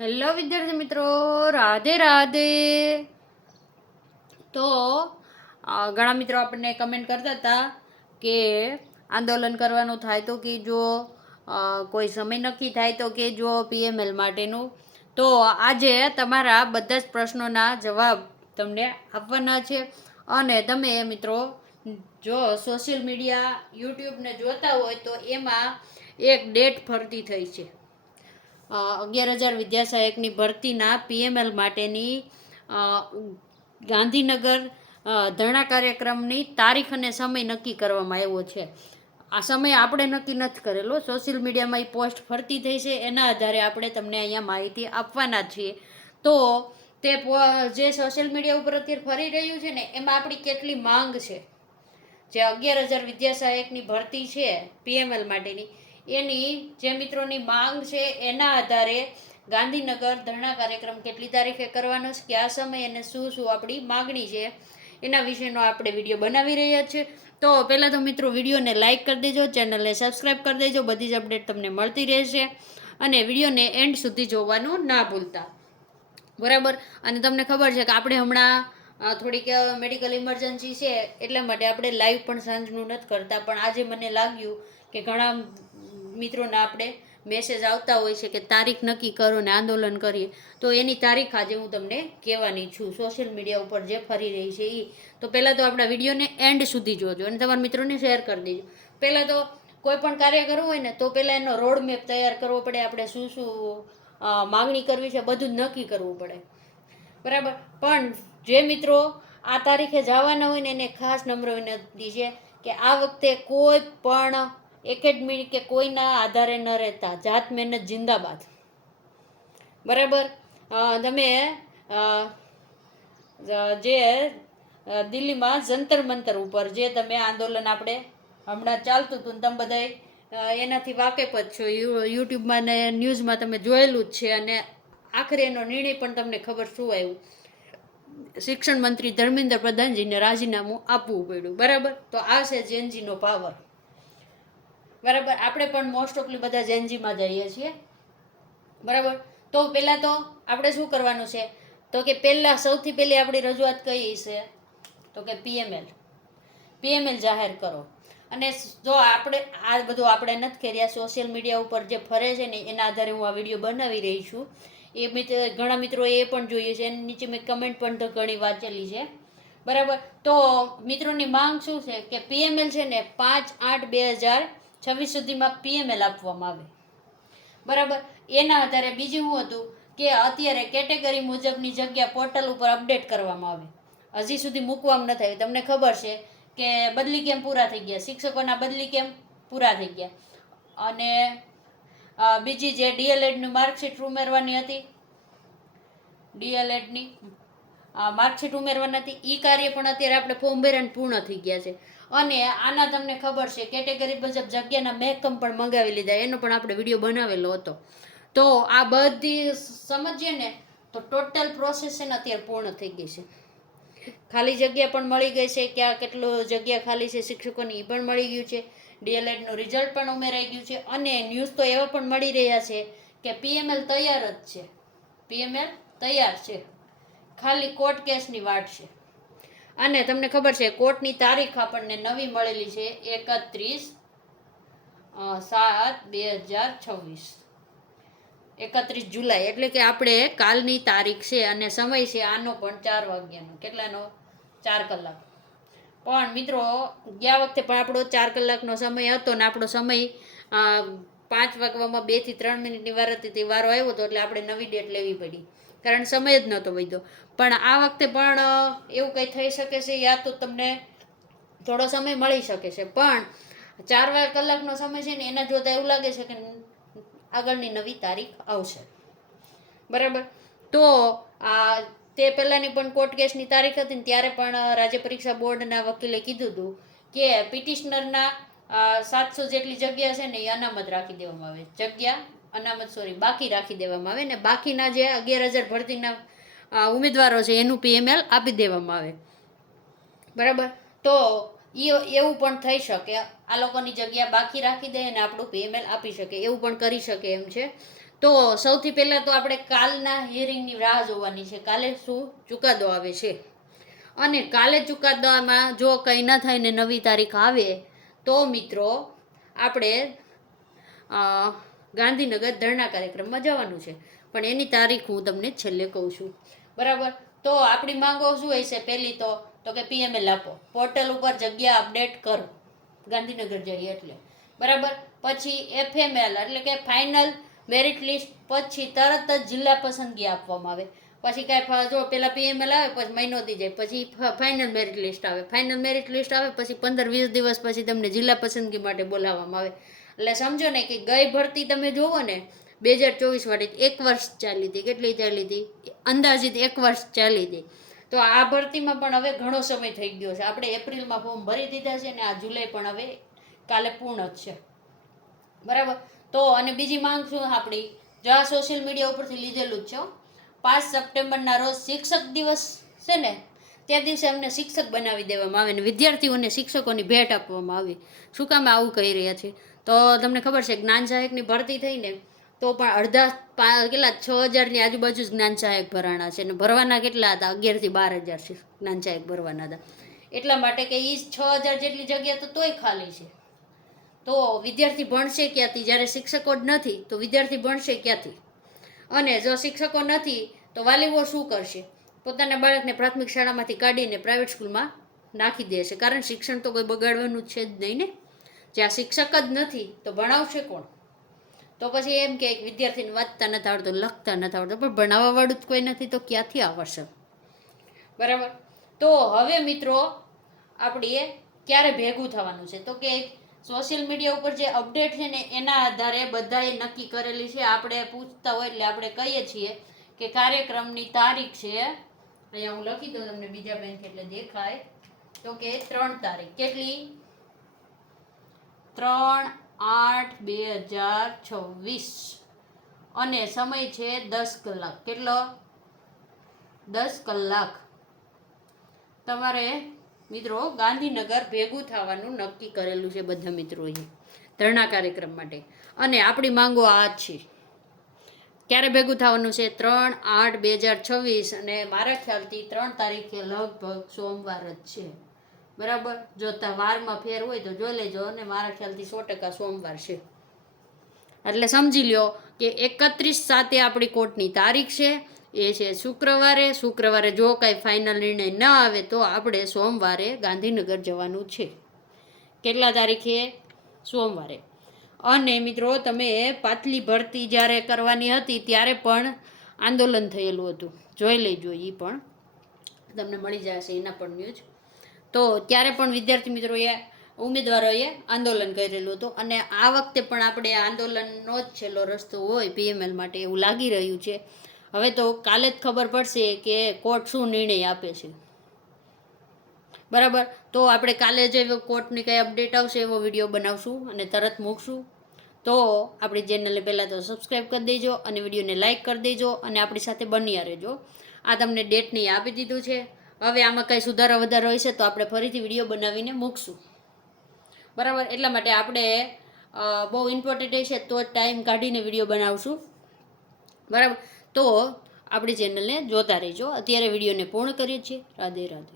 Hello વિદ્યાર્થી મિત્રો, રાધે રાધે. તો ઘણા મિત્રો આપણને કમેન્ટ કરતા હતા કે આંદોલન કરવાનું થાય તો કે જો કોઈ સમય નક્કી થાય તો કે જો પીએમએલ માટેનું. તો આજે તમારા બધા જ પ્રશ્નોના જવાબ તમને આપવાના છે. અને તમે મિત્રો જો સોશિયલ મીડિયા યુટ્યુબને જોતા હોય તો એમાં એક ડેટ ફરતી થઈ છે. 11,000 વિદ્યા સહાયકની ભરતીના પીએમએલ માટેની ગાંધીનગર ધરણા કાર્યક્રમની તારીખ અને સમય નક્કી કરવામાં આવ્યો છે. આ સમય આપણે નક્કી નથી કરેલો, સોશિયલ મીડિયામાં એ પોસ્ટ ફરતી થઈ છે, એના આધારે આપણે તમને અહીંયા માહિતી આપવાના છીએ. તો તે જે સોશિયલ મીડિયા ઉપર અત્યારે ફરી રહ્યું છે ને એમાં આપણી કેટલી માંગ છે, જે 11,000 વિદ્યા સહાયકની ભરતી છે પીએમએલ માટેની, એની જે મિત્રોની માંગ છે એના આધારે ગાંધીનગર ધરણા કાર્યક્રમ કેટલી તારીખે કરવાનો છે, કયા સમય અને શું શું આપણી માગણી છે એના વિશેનો આપણે વિડીયો બનાવી રહ્યા છીએ. તો પહેલાં તો મિત્રો વિડીયોને લાઇક કરી દેજો, ચેનલને સબસ્ક્રાઈબ કરી દેજો, બધી જ અપડેટ તમને મળતી રહેશે. અને વિડીયોને એન્ડ સુધી જોવાનું ના ભૂલતા, બરાબર. અને તમને ખબર છે કે આપણે હમણાં થોડીક મેડિકલ ઇમરજન્સી છે એટલા માટે આપણે લાઈવ પણ સાંજનું નથી કરતા. પણ આજે મને લાગ્યું કે ઘણા મિત્રોને આપણે મેસેજ આવતા હોય છે કે તારીખ નક્કી કરો ને આંદોલન કરીએ, તો એની તારીખ આજે હું તમને કહેવાની છું સોશિયલ મીડિયા ઉપર જે ફરી રહી છે એ. તો પહેલાં તો આપણા વિડીયોને એન્ડ સુધી જોજો અને તમારા મિત્રોને શેર કરી દેજો. પહેલાં તો કોઈ પણ કાર્ય કરવું હોય ને તો પહેલાં એનો રોડ મેપ તૈયાર કરવો પડે, આપણે શું શું માગણી કરવી છે બધું જ નક્કી કરવું પડે, બરાબર. પણ જે મિત્રો આ તારીખે જવાના હોય ને એને ખાસ નમ્ર વિનંતી છે કે આ વખતે કોઈ પણ એકેડમી કે કોઈના આધારે ન રહેતા, જાત મહેનત જિંદાબાદ, બરાબર. તમે જે દિલ્હીમાં જંતર મંતર ઉપર જે તમે આંદોલન આપણે હમણાં ચાલતું હતું તમે બધા એનાથી વાકેફ જ છો, યુટ્યુબમાં ને ન્યૂઝમાં તમે જોયેલું જ છે. અને આખરે એનો નિર્ણય પણ તમને ખબર શું આવ્યું, શિક્ષણ મંત્રી ધર્મેન્દ્ર પ્રધાનજીને રાજીનામું આપવું પડ્યું, બરાબર. તો આ છે જેનજીનો પાવર, બરાબર. આપણે પણ મોસ્ટ ઓફલી બધા જેનજીમાં જઈએ છીએ, બરાબર. તો પહેલાં તો આપણે શું કરવાનું છે તો કે પહેલાં સૌથી પહેલી આપણી રજૂઆત કઈ છે તો કે પીએમએલ જાહેર કરો. અને જો આપણે આ બધું આપણે નથી કર્યા, સોશિયલ મીડિયા ઉપર જે ફરે છે ને એના આધારે હું આ વિડીયો બનાવી રહી છું. એ ઘણા મિત્રોએ એ પણ જોઈએ છે, એની નીચે મેં કમેન્ટ પણ તો ઘણી વાંચેલી છે, બરાબર. તો મિત્રોની માંગ શું છે કે પીએમએલ છે ને 5/8/2026 સુધીમાં પીએમએલ આપવામાં આવે, બરાબર. એના આધારે બીજું શું હતું કે અત્યારે કેટેગરી મુજબની જગ્યા પોર્ટલ ઉપર અપડેટ કરવામાં આવે, હજી સુધી મૂકવામાં નથી આવી. તમને ખબર છે કે બદલી કેમ પૂરા થઈ ગયા, શિક્ષકોના બદલી કેમ પૂરા થઈ ગયા. અને બીજી જે ડીએલએડની માર્કશીટ ઉમેરવાની હતી, ડીએલએડની માર્કશીટ ઉમેરવાની હતી, એ કાર્ય પણ અત્યારે આપણે ફોર્મ ભરીને પૂર્ણ થઈ ગયા છે. અને આના તમને ખબર છે કેટેગરી મુજબ જગ્યાના મહેકમ પણ મંગાવી લીધા, એનો પણ આપણે વિડીયો બનાવેલો હતો. તો આ બધી સમજીએ ને તો ટોટલ પ્રોસેસ છે ને અત્યારે પૂર્ણ થઈ ગઈ છે. ખાલી જગ્યા પણ મળી ગઈ છે, ક્યાં કેટલો જગ્યા ખાલી છે શિક્ષકોની એ પણ મળી ગયું છે, ડીએલએડનું રિઝલ્ટ પણ ઉમેરાઈ ગયું છે. અને ન્યૂઝ તો એવા પણ મળી રહ્યા છે કે પીએમએલ તૈયાર જ છે, પીએમએલ તૈયાર છે, ખાલી કોર્ટ કેસની વાટ છે. અને તમને ખબર છે કોર્ટની તારીખ આપણને નવી મળેલી છે 31/7/2026, 31 જુલાઈ, એટલે કે આપણે કાલની તારીખ છે. અને સમય છે આનો પણ 4 વાગ્યાનો, કેટલાનો 4 કલાક. પણ મિત્રો ગયા વખતે પણ આપણો 4 કલાકનો સમય હતો ને આપણો સમય 5 વાગવામાં 2 થી 3 મિનિટની વાર હતી, તે વારો આવ્યો હતો એટલે આપણે નવી ડેટ લેવી પડી, કારણ સમય જ નહોતો વધ્યો. પણ આ વખતે પણ એવું કંઈ થઈ શકે છે, યા તો તમને થોડો સમય મળી શકે છે. પણ 4 કલાકનો સમય છે ને એના જોતા એવું લાગે છે કે આગળની નવી તારીખ આવશે, બરાબર. તો આ તે પહેલાંની પણ કોર્ટ કેસની તારીખ હતી ને ત્યારે પણ રાજ્ય પરીક્ષા બોર્ડના વકીલે કીધું હતું કે પિટિશનરના 700 જેટલી જગ્યા છે ને એ અનામત રાખી દેવામાં આવે, બાકી રાખી દેવામાં આવે ને બાકીના જે 11,000 ભરતીના ઉમેદવારો છે એનું પીએમએલ આપી દેવામાં આવે, બરાબર. તો એવું પણ થઈ શકે, આ લોકોની જગ્યા બાકી રાખી દે અને આપણું પીએમએલ આપી શકે, એવું પણ કરી શકે એમ છે. તો સૌથી પહેલાં તો આપણે કાલના હિયરિંગની રાહ જોવાની છે. કાલે શું ચુકાદો આવે છે, અને કાલે ચુકાદામાં જો કંઈ ન થાય ને નવી તારીખ આવે તો મિત્રો આપણે ગાંધીનગર ધરણા કાર્યક્રમમાં જવાનું છે. પણ એની તારીખ હું તમને છેલ્લે કહું છું. બરાબર. તો આપણી માંગો શું હોય છે? પહેલી તો કે PML આપો, પોર્ટલ ઉપર જગ્યા અપડેટ કરો ગાંધીનગર જઈએ એટલે. બરાબર. પછી FML એટલે કે ફાઇનલ મેરિટ લિસ્ટ, પછી તરત જ જિલ્લા પસંદગી આપવામાં આવે. પછી કાંઈ જો પહેલાં PML આવે, પછી મહિનો થઈ જાય, પછી ફાઇનલ મેરિટ લિસ્ટ આવે. ફાઇનલ મેરિટ લિસ્ટ આવે પછી 15-20 દિવસ પછી તમને જિલ્લા પસંદગી માટે બોલાવવામાં આવે. એટલે સમજો ને કે ગઈ ભરતી તમે જોવો ને 2024 વાળી 1 વર્ષ ચાલી હતી. કેટલી ચાલી હતી? અંદાજિત 1 વર્ષ ચાલી હતી. તો આ ભરતીમાં પણ હવે ઘણો સમય થઈ ગયો છે. આપણે એપ્રિલમાં ફોર્મ ભરી દીધા છે ને આ જુલાઈ પણ હવે કાલે પૂર્ણ જ છે. બરાબર. તો અને બીજી માંગ શું આપણી, જો આ સોશિયલ મીડિયા ઉપરથી લીધેલું જ છે. 5 સપ્ટેમ્બરના રોજ શિક્ષક દિવસ છે ને, તે દિવસે અમને શિક્ષક બનાવી દેવામાં આવે ને વિદ્યાર્થીઓને શિક્ષકોની ભેટ આપવામાં આવી. શું કામ આવું કહી રહ્યા છે? તો તમને ખબર છે જ્ઞાન સહાયકની ભરતી થઈને તો પણ કેટલા 6,000ની આજુબાજુ જ જ્ઞાન સહાયક ભરાણા છે, અને ભરવાના કેટલા હતા? 11,000 થી 12,000 છે જ્ઞાન સહાયક ભરવાના હતા. એટલા માટે કે એ 6,000 જેટલી જગ્યા તો તોય ખાલી છે. તો વિદ્યાર્થી ભણશે ક્યાંથી? જ્યારે શિક્ષકો જ નથી તો વિદ્યાર્થી ભણશે ક્યાંથી? અને જો શિક્ષકો નથી તો વાલીઓ શું કરશે? પોતાના બાળકને પ્રાથમિક શાળામાંથી કાઢીને પ્રાઇવેટ સ્કૂલમાં નાખી દેશે. કારણ શિક્ષણ તો કોઈ બગાડવાનું જ છે જ નહીં ને. જ્યાં શિક્ષક જ નથી તો ભણાવશે કોણ? તો પછી એમ કે વિદ્યાર્થીને વાંચતા નથી આવડતું, લખતા નથી આવડતું, પણ ભણાવવાવાળું જ કોઈ નથી તો ક્યાંથી આવડશે? બરાબર. તો હવે મિત્રો આપણે ક્યારે ભેગું થવાનું છે? તો કે સોશિયલ મીડિયા ઉપર જે અપડેટ છે ને એના આધારે બધાએ નક્કી કરેલી છે. આપણે પૂછતા હોય એટલે આપણે કહીએ છીએ કે કાર્યક્રમની તારીખ છે, અહીંયા હું લખી દઉં તમને બીજા બેંક એટલે દેખાય, તો કે 3 તારીખ. કેટલી? 3/8/2026 અને સમય છે 10 કલાક. કેટલો? 10 કલાક તમારે મિત્રો ગાંધીનગર ભેગું થવાનું નક્કી કરેલું છે બધા મિત્રોએ ધરણા કાર્યક્રમ માટે. અને આપણી માંગો આ જ છે. ક્યારે ભેગું થવાનું છે? 3/8/2026 અને મારા ખ્યાલથી 3 તારીખે લગભગ સોમવાર જ છે. બરાબર. જો વારમાં ફેર હોય તો જોઈ લેજો, અને મારા ખ્યાલથી 100% સોમવાર છે. એટલે સમજી લ્યો કે 31/7 આપણી કોર્ટની તારીખ છે, એ છે શુક્રવારે. શુક્રવારે જો કાંઈ ફાઇનલ નિર્ણય ન આવે તો આપણે સોમવારે ગાંધીનગર જવાનું છે. કેટલા તારીખે? સોમવારે. અને મિત્રો તમે પાછલી ભરતી જ્યારે કરવાની હતી ત્યારે પણ આંદોલન થયેલું હતું, જોઈ લેજો. એ પણ તમને મળી જશે એના પણ ન્યૂઝ. તો ત્યારે પણ વિદ્યાર્થી મિત્રોએ ઉમેદવારોએ આંદોલન કરેલું હતું, અને આ વખતે પણ આપણે આંદોલનનો જ છેલ્લો રસ્તો હોય PML માટે એવું લાગી રહ્યું છે. હવે તો કાલે જ ખબર પડશે કે કોર્ટ શું નિર્ણય આપે છે. બરાબર. તો આપણે કાલે જે કોર્ટની કંઈ અપડેટ આવશે એવો વિડીયો બનાવશું અને તરત મૂકશું. તો આપણી ચેનલને પહેલાં તો સબસ્ક્રાઈબ કરી દેજો અને વિડીયોને લાઇક કરી દેજો અને આપણી સાથે બન્યા રહેજો. આ તમને ડેટ નહીં આપી દીધું છે. હવે આમાં કંઈ સુધારા વધારો હશે તો આપણે ફરીથી વિડીયો બનાવીને મૂકશું. બરાબર. એટલા માટે આપણે બહુ ઇમ્પોર્ટન્ટ હશે તો ટાઈમ કાઢીને વિડીયો બનાવશું. બરાબર. તો આપણી ચેનલને જોતા રહેજો. અત્યારે વિડીયોને પૂર્ણ કરીએ છીએ. રાધે રાધે.